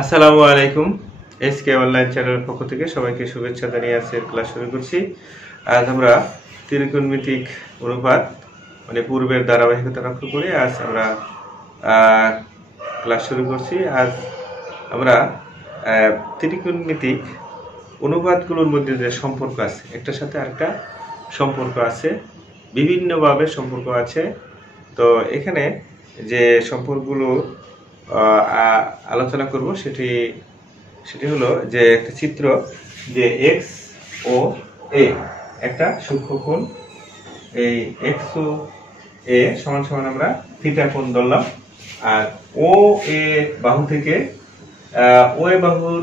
আসসালামু আলাইকুম। SK online চ্যানেলের পক্ষ থেকে সবাইকে শুভেচ্ছা জানিয়ে আজকের ক্লাস শুরু করছি। আজ আমরা ত্রিকোণমিতিক অনুপাত মানে পূর্বের ধারাবাহিকতা লক্ষ্য করে আজ আমরা ক্লাস শুরু করছি। আজ আমরা ত্রিকোণমিতিক অনুপাতগুলোর মধ্যে যে সম্পর্ক আছে, একটার সাথে আরেকটা সম্পর্ক আছে, বিভিন্নভাবে সম্পর্ক আছে। তো এখানে যে সম্পর্কগুলো আলোচনা করব সেটি হলো যে একটা চিত্র, যে এক্স ও এ একটা সূক্ষ্মকোণ, এই এক্স ও এ সমান সমান আমরা থিটা কোণ ধরলাম, আর ও এ বাহু থেকে ও এ বাহুর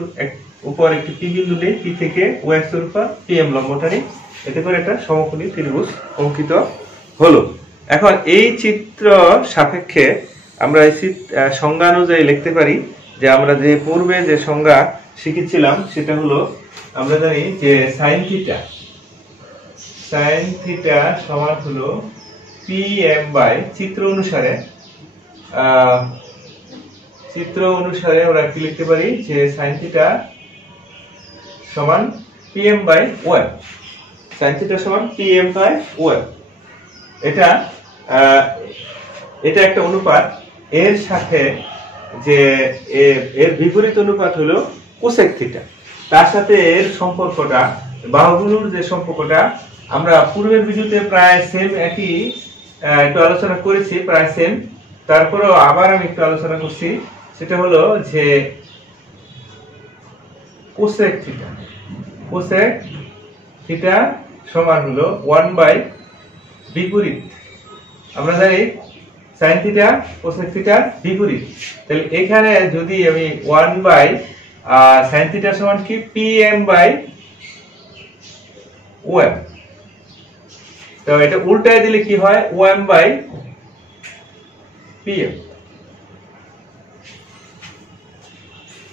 উপর একটি পি বিন্দু নেই, পি থেকে ও এক্স এর উপর পি এম লম্বটা নেই, এতে করে একটা সমকোণী ত্রিভুজ অঙ্কিত হলো। এখন এই চিত্র সাপেক্ষে আমরা এই সংজ্ঞা অনুযায়ী লিখতে পারি যে আমরা যে পূর্বে যে সংজ্ঞা শিখেছিলাম সেটা হলো, আমরা জানি যে সাইন থিটা সমান হলো পি এম বাই চিত্র অনুসারে আমরা কি লিখতে পারি যে সাইন থিটা সমান P M by one, sine theta সমান পি এম বাই ওয়ান। এটা একটা অনুপাত, এর সাথে যে এর বিপরীত অনুপাত হলো কোসেক থিটা, তার সাথে এর সম্পর্কটা, বাহুগুলোর যে সম্পর্কটা আমরা পূর্বের ভিডিওতে প্রায় সেম একই একটু আলোচনা করেছি, প্রায় সেম। তারপরেও আবার আমি একটু আলোচনা করছি, সেটা হলো যে কোসেক থিটা সমান হলো 1 বাই বিপরীত। আমরা জানি সাইন থিটা কোসেক থিটা বিপরীত, তাহলে এখানে যদি আমি 1 বাই সাইন থিটা সমান কি পি এম বাই ওএম, তো এটা উল্টায় দিলে কি হয় ওএম বাই পি এম,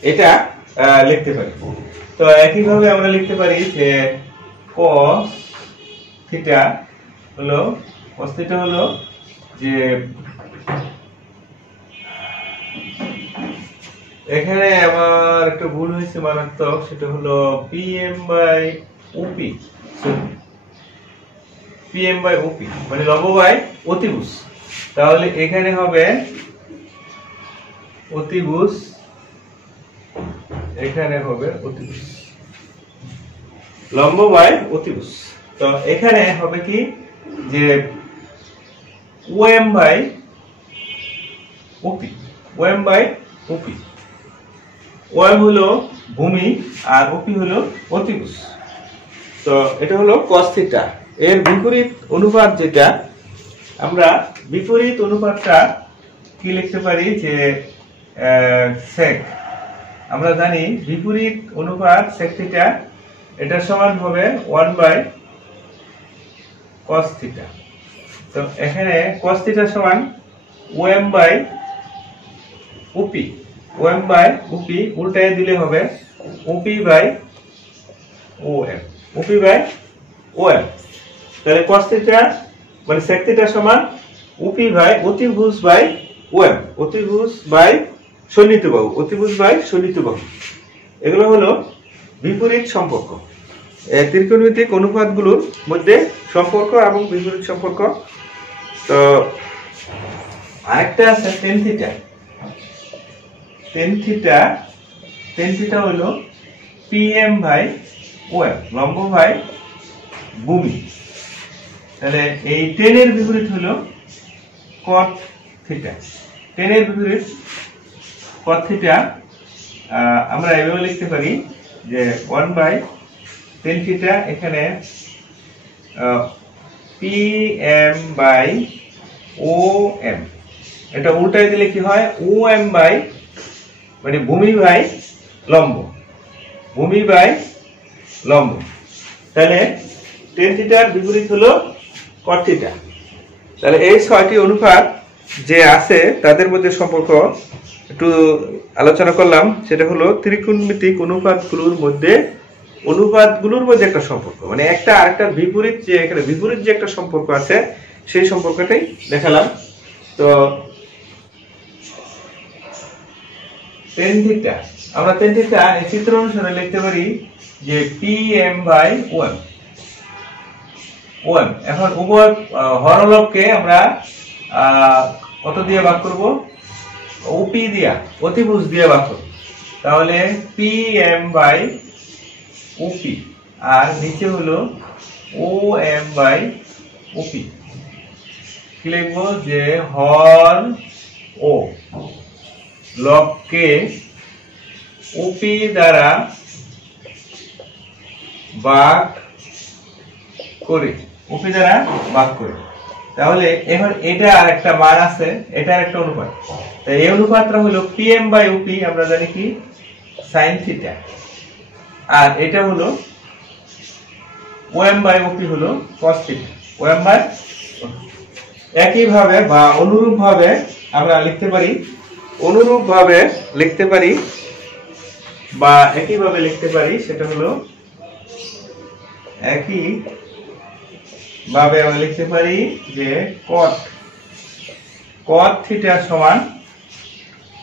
এটা লিখতে পারি। তো একইভাবে আমরা লিখতে পারি যে cos থিটা হলো যে এখানে আমার একটা ভুল হয়েছে মারাত্মক, সেটা হলো PM by OP, PM by OP মানে লম্ব বাই অতিভুজ। তাহলে এখানে হবে অতিভুজ, এখানে হবে অতিভুজ, লম্ব বাই অতিভুজ। তো এখানে হবে কি যে OM by OP, OM by OP, OM হলো ভূমি আর ওপি হলো অতিভুজ। তো এটা হলো cos থিটা। এর বিপরীত অনুপাত যেটা, আমরা বিপরীত অনুপাতটা কি লিখতে পারি যে sec। আমরা জানি বিপরীত অনুপাত sec থিটা এটা সমান হবে 1 বাই cos থিটা। তো এখানে cos থিটা সমান OM by OP, OM by OP উল্টায় দিলে হবে OP by OM, OP by OM. তাহলে cos থিটা মানে sec থিটা সমান ওপি বাই অতিভুজ বাই ওএম, অতিভুজ বাই সন্নিহিত বাহু, অতিভুজ বাই সন্নিহিত বাহু। এগুলো হলো বিপরীত সম্পর্ক, ত্রিকোণমিতিক অনুপাতগুলোর মধ্যে সম্পর্ক এবং বিপরীত সম্পর্ক। তো আরেকটা আছে tan থিটা। tan থিটা হলো pm বাই ওএম, লম্ব বাই ভূমি। তাহলে এই tan এর বিপরীত হলো cot থিটা, tan এর বিপরীত cot থিটা। আমরা এভাবে লিখতে পারি যে 1 বাই tan থিটা, এখানে pm বাই ওএম, এটা উল্টায় দিলে কি হয় ওএম বাই মানে ভূমি বাই লম্ব, ভূমি বাই লম্ব। তাহলে tan থিটার বিপরীত হলো cot থিটা। তাহলে এই ছয়টি অনুপাত যে আছে তাদের মধ্যে সম্পর্ক একটু আলোচনা করলাম, সেটা হলো ত্রিকোণমিতিক অনুপাতগুলোর মধ্যে একটা সম্পর্ক, মানে একটা আরেকটার বিপরীত, যে এখানে বিপরীত যে একটা সম্পর্ক আছে সেই সম্পর্কটাই দেখালাম। তো tan থিটা, আমরা tan থিটা এই চিত্র অনুসারে লিখতে পারি যে pm/1 এখন উভয় হরলবকে আমরা কত দিয়ে ভাগ করব, OP দিয়া, অতিভুজ দিয়ে ভাগ করব। তাহলে pm/OP আর নিচে হলো OM/OP। কি লিখবো যে হর ও লবকে OP দ্বারা ভাগ করে, OP দ্বারা ভাগ করে। তাহলে এখন এটা আর একটা মান আছে, এটার একটা অনুপাত, তাই এই অনুপাতটা হলো pm/OP, আমরা জানি কি sin থিটা, আর এটা হলো OM/OP হলো cos থিটা, OM/OP। একইভাবে বা অনুরূপভাবে আমরা লিখতে পারি, বা একইভাবে লিখতে পারি, সেটা হলো একইভাবে আমরা লিখতে পারি যে cot থিটা সমান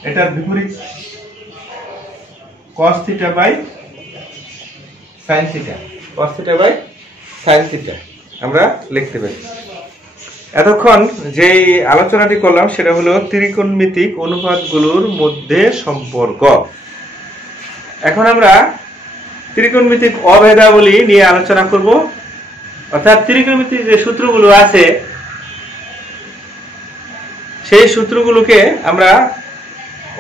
এটার বিপরীত cos theta by sin theta, cos theta by sin theta আমরা লিখতে পারি। এতক্ষণ যে আলোচনাটি করলাম সেটা হলো ত্রিকোণমিতিক অনুপাতগুলোর মধ্যে সম্পর্ক। এখন আমরা ত্রিকোণমিতিক অভেদাবলী নিয়ে আলোচনা করব, অর্থাৎ ত্রিকোণমিতিক যে সূত্রগুলো আছে সেই সূত্রগুলোকে আমরা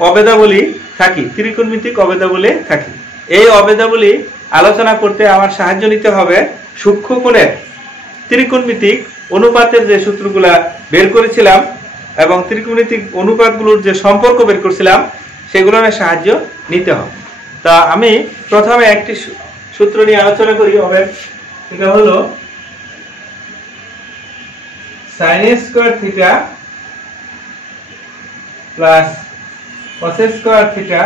অভেদাবলী থাকি, ত্রিকোণমিতিক অভেদাবলী থাকি। এই অভেদাবলী আলোচনা করতে আমার সাহায্য নিতে হবে সূক্ষ্মকোণের ত্রিকোণমিতিক অনুপাতের যে সূত্রগুলা বের করেছিলাম এবং ত্রিকোণমিতিক অনুপাতগুলোর যে সম্পর্ক বের করেছিলাম সেগুলোর সাহায্য নিতে হবে। তা আমি প্রথমে একটি সূত্র নিয়ে আলোচনা করি, এটা হলো sin square theta plus cos square theta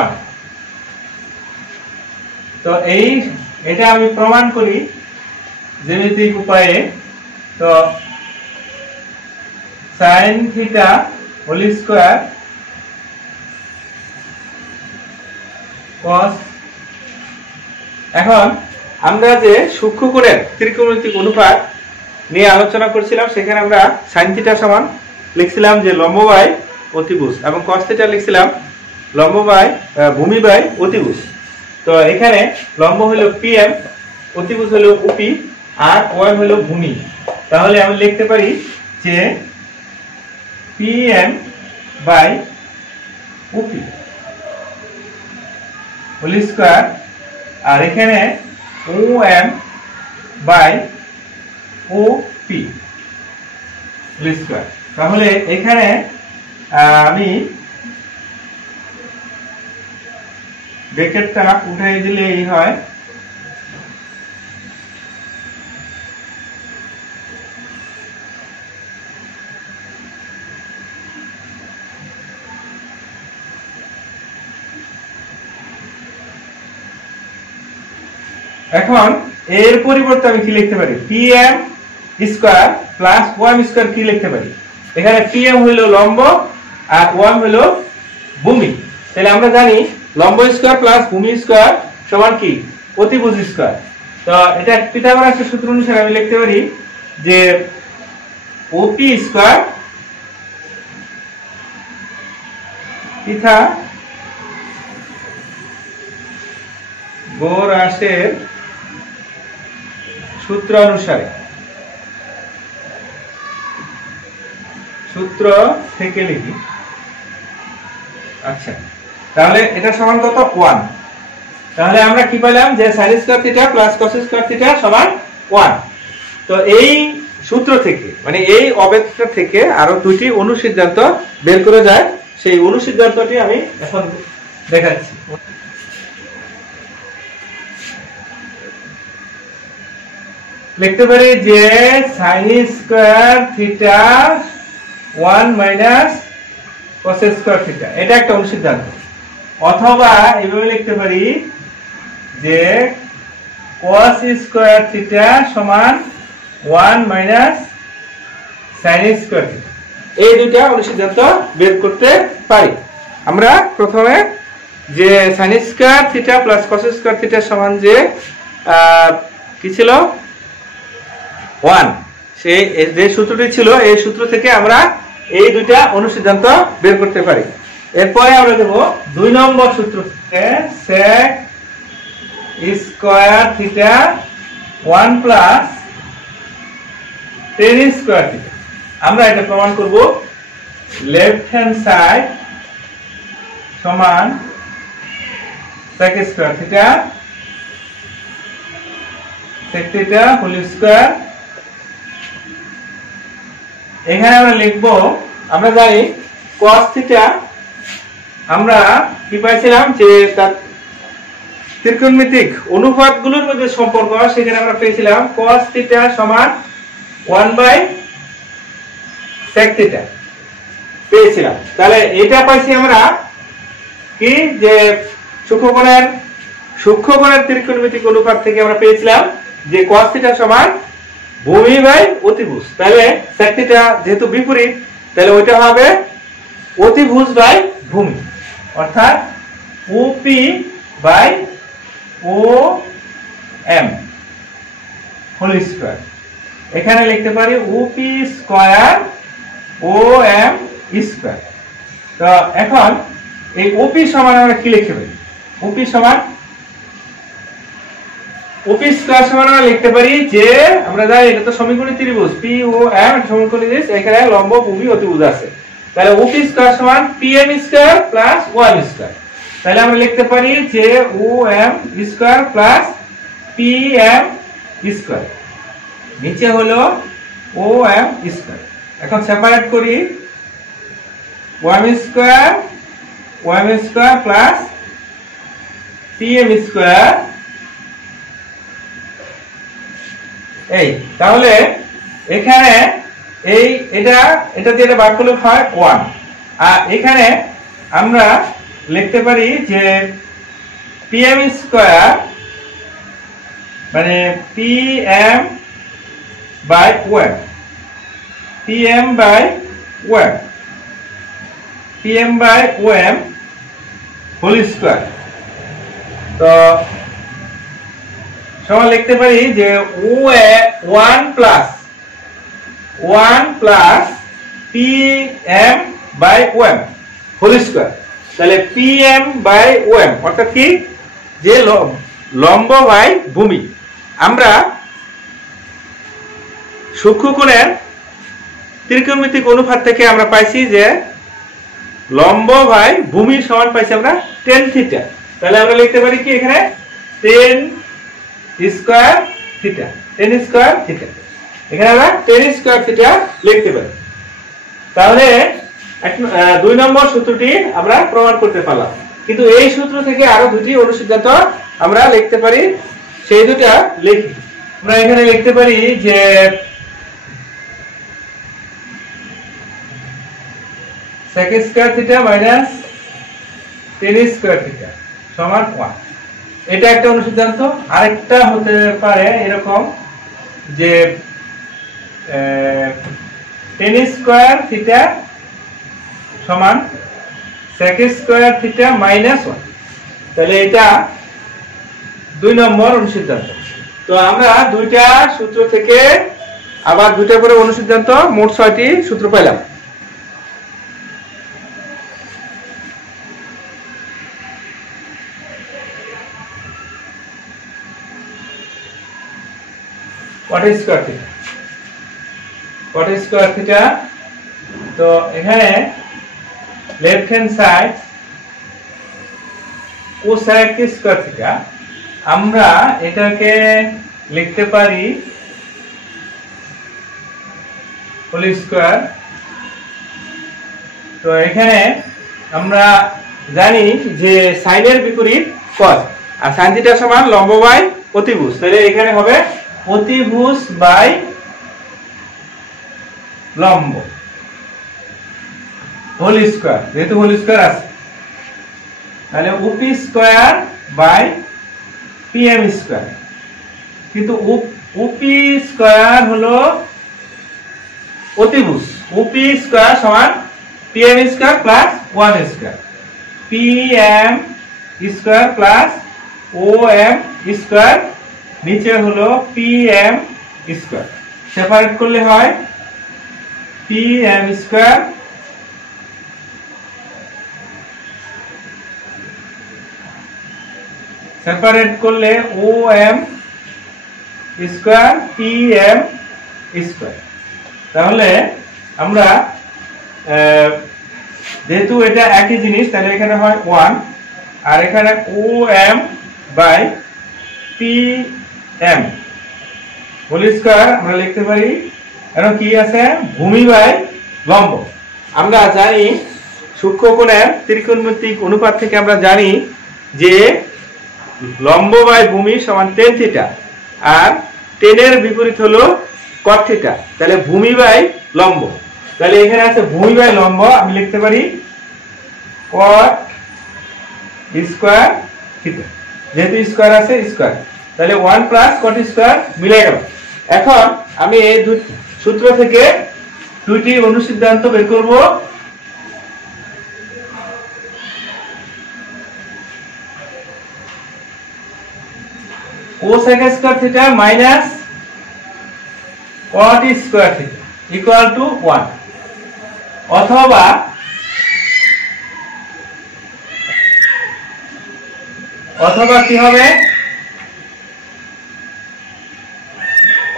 1। তো এটা আমি প্রমাণ করি জ্যামিতিক উপায়ে। তো sin theta whole square cos, এখন আমরা যে সূক্ষ্মকোণের ত্রিকোণমিতিক অনুপাত নিয়ে আলোচনা করছিলাম সেখানে আমরা sin থিটা সমান লিখছিলাম যে লম্ব বাই অতিভুজ এবং cos থিটা লিখছিলাম লম্ব বাই ভূমি বাই অতিভুজ। তো এখানে লম্ব হলো pm, অতিভুজ হলো OP আর OM হলো ভূমি। তাহলে আমি লিখতে পারি যে pm/OP হোল স্কয়ার আর এখানে OM/OP হোল স্কয়ার। তাহলে এখানে আমি ব্র্যাকেটটা উঠাই দিলেই হয়, এখন এর পরিবর্তে আমি কি লিখতে পারি, pm square plus OM square কি লিখতে পারি, এখানে pm হলো লম্ব আর ওএম হলো ভূমি। তাহলে আমরা জানি লম্ব স্কয়ার প্লাস ভূমি স্কয়ার সমান কি অতিভুজ স্কয়ার। তো এটা পিথাগোরাসের সূত্র অনুসারে আমি লিখতে পারি যে OP স্কয়ার পিথাগোরাসের সূত্র অনুসারে, সূত্র থেকে লিখি। আচ্ছা, তাহলে এটা সমান কত 1। তাহলে আমরা কি পেলাম যে sin square theta plus cos square theta সমান 1। তো এই সূত্র থেকে মানে এই অবেদটা থেকে আরো দুটি অনুসিদ্ধান্ত বের করে যায়, সেই অনুসিদ্ধান্তটি আমি এখন দেখাচ্ছি। লিখতে পারি যে sin square theta 1 minus cos square theta, এটা একটা অনুসিদ্ধান্ত। অথবা এভাবে লিখতে পারি যে cos স্কয়ার থিটা সমান 1 মাইনাস sin স্কয়ার থিটা। এই দুইটা অনুসিদ্ধান্ত বের করতে পারি। আমরা প্রথমে যে sin square theta plus cos square theta সমান যে কি ছিল 1, সেই যে সূত্রটি ছিল এই সূত্র থেকে আমরা এই দুইটা অনুসিদ্ধান্ত বের করতে পারি। এরপরে আমরা দেব 2 নম্বর সূত্র থেকে sec square theta 1 plus tan square theta. আমরা এটা প্রমাণ করব লেফট হ্যান্ড সাইড সমান sec square theta sec theta whole square. এখানে আমরা লিখব, আমরা জানি cos থিটা আমরা কি পাইছিলাম যে তার ত্রিকোণমিতিক অনুপাতগুলোর মধ্যে সম্পর্ক, সেখানে আমরা পেয়েছিলাম cos থিটা সমান 1/sec থিটা পেয়েছিলাম। তাহলে এটা পাইছি আমরা কি যে সূক্ষ্মকোণের ত্রিকোণমিতিক অনুপাত থেকে আমরা পেয়েছিলাম যে cos থিটা সমান ভূমি বাই অতিভুজ। তাহলে sec থিটা যেহেতু বিপরীত, তাহলে ওইটা হবে অতিভুজ বাই ভূমি, অর্থাৎ OP by OM whole square. এখানে লিখতে পারি OP স্কয়ার OM স্কয়ার। তো এখন এই OP সমান আমরা কি লিখতে পারি? OP স্কয়ার সমান আমরা লিখতে পারি যে আমরা জানি এটা তো সমীকরণী ত্রিভুজ POM, সমীকরণী ত্রিভুজ, এখানে লম্ব ভূমি অতিভুজ আছে। তাহলে OP স্কয়ার সমান PM square plus OM square. তাহলে আমরা লিখতে পারি যে OM square plus PM square, নিচে হলো OM স্কয়ার। এখন সেপারেট করি, OM square plus PM square. এই তাহলে এখানে এটা দিয়ে ভাগ করলে হয় 1, আর এখানে আমরা লিখতে পারি যে PM স্কয়ার মানে PM by OM whole square. তো সমান লিখতে পারি যে 1 plus PM by OM whole square. তাহলে PM বাই OM অর্থাৎ কি যে লম্ব বাই ভূমি। আমরা সূক্ষ্মকোণের ত্রিকোণমিতিক অনুপাত থেকে আমরা পাইছি যে লম্ব বাই ভূমির সমান পাইছি আমরা tan থিটা। তাহলে আমরা লিখতে পারি কি এখানে tan স্কয়ার থিটা, এখানে আমরা tan স্কয়ার থিটা লিখতে পারি। তাহলে 2 নম্বর সূত্রটি আমরা প্রমাণ করতে পারলাম। কিন্তু এই সূত্র থেকে আরো দুটি অনুসিদ্ধান্ত আমরা লিখতে পারি, সেই দুটা লিখি। আমরা এখানে লিখতে পারি যে sec square theta minus tan square theta সমান 1। এটা একটা অনুসিদ্ধান্ত। আরেকটা হতে পারে এরকম যে tan স্কয়ার থিটা সমান sec স্কয়ার থিটা মাইনাস 1। তাহলে এটা 2 নম্বর অনুসিদ্ধান্ত। তো আমরা দুইটা সূত্র থেকে আবার দুইটা করে অনুসিদ্ধান্ত, মোট 6টি সূত্র পেলাম। cot স্কয়ার থিটা, তো এখানে left hand side cosec square theta, আমরা এটাকে লিখতে পারি হোল স্কয়ার। তো এখানে আমরা জানি যে সাইনের বিপরীত cos, আর sin থিটা সমান লম্ব বাই অতিভুজ। তাহলে এখানে হবে অতিভুজ বাই লম্ব হোল স্কয়ার, যেহেতু হোল স্কয়ার আছে তাহলে OP square by PM square. কিন্তু OP স্কয়ার হলো অতিভুজ, OP স্কয়ার সমান PM square plus 1 square. PM square plus O M square, নিচে হলো পি এম স্কয়ার। সেপারেট করলে হয় পি এম স্কয়ার সেপারেট করলে O M square P M square. তাহলে আমরা যেহেতু এটা একই জিনিস, তাহলে এখানে হয় 1 আর এখানে O M by P M whole square আমরা লিখতে পারি। এখন কি আছে, ভূমি বাই লম্ব। আমরা জানি সূক্ষ্মকোণের ত্রিকোণমিতিক অনুপাত থেকে আমরা জানি যে লম্ব বাই ভূমি সমান টেন থিটা, আর টেনের বিপরীত হলো কট থিটা। তাহলে ভূমি বাই লম্ব, তাহলে এখানে আছে ভূমি বাই লম্ব, আমি লিখতে পারি কট স্কয়ার থিটা, যেহেতু স্কয়ার আছে স্কয়ার, তাহলে 1 প্লাস কট স্কয়ার মিলে গেল। এখন আমি এই সূত্র থেকে দুইটি অনুসিদ্ধান্ত বের করব। cosec square theta minus cot square theta equal to 1, অথবা কি হবে,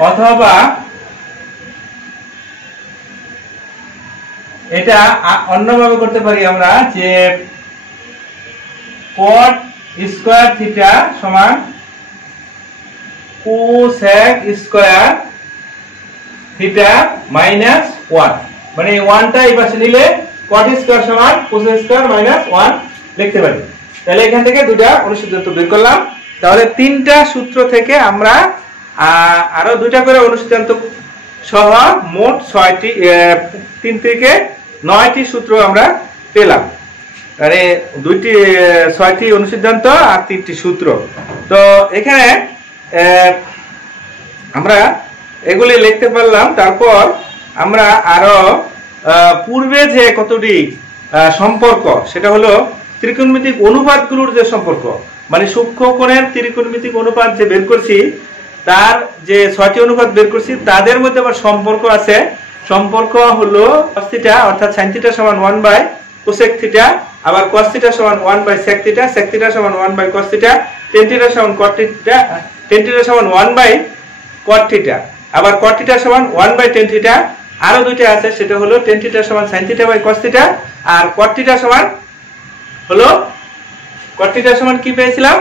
অথবা এটা অন্যভাবে করতে পারি আমরা, যে cot স্কয়ার থিটা সমান cosec স্কয়ার থিটা মাইনাস 1, মানে এই 1টা এই পাশে নিলে cot স্কয়ার সমান cosec স্কয়ার মাইনাস 1 লিখতে পারি। তাহলে এখান থেকে দুটো অনুসিদ্ধান্ত বের করলাম। তাহলে তিনটা সূত্র থেকে আমরা আরো দুইটা করে অনুসিদ্ধান্ত সহ মোট 6টি, 3 থেকে 9টি সূত্র আমরা পেলাম। মানে 6টি অনুসিদ্ধান্ত আর 3টি সূত্র। তো এখানে আমরা এগুলি লিখতে পারলাম। তারপর আমরা আরো পূর্বে যে কতটি সম্পর্ক, সেটা হলো ত্রিকোণমিতিক অনুপাতগুলোর যে সম্পর্ক, মানে সূক্ষ্মকোণের ত্রিকোণমিতিক অনুপাত যে বের করছি, তার যে 6টি অনুপাত বের করছি তাদের মধ্যে আবার সম্পর্ক আছে। সম্পর্ক হলো cos থিটা অর্থাৎ sin থিটা সমান 1 বাই cosec থিটা, আবার cos থিটা সমান 1 by sec theta, sec theta সমান 1 by cos theta, tan theta সমান cot থিটা, tan থিটা সমান 1 বাই cot থিটা, আবার cot থিটা সমান 1 বাই tan থিটা। আরো দুইটা আছে, সেটা হলো tan থিটা সমান sin theta by cos theta, আর cot থিটা সমান হলো cot থিটা সমান কি পেয়েছিলাম,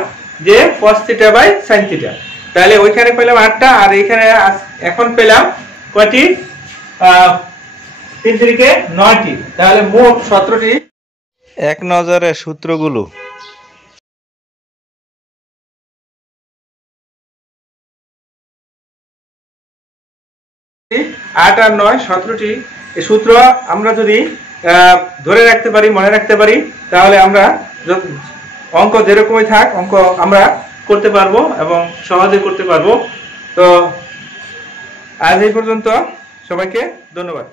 যে cos theta by sin theta. তাহলে ওইখানে পেলাম 8টা, আর এখানে এখন পেলাম কয়টি, 3 থেকে 9টি। তাহলে মোট 17টি। এক নজরে সূত্রগুলো, 8 আর 9 17টি এই সূত্র আমরা যদি ধরে রাখতে পারি, মনে রাখতে পারি, তাহলে আমরা অঙ্ক যেরকমই থাক অঙ্ক আমরা করতে পারবো এবং সহজে করতে পারবো। তো আজ এই পর্যন্ত, সবাইকে ধন্যবাদ।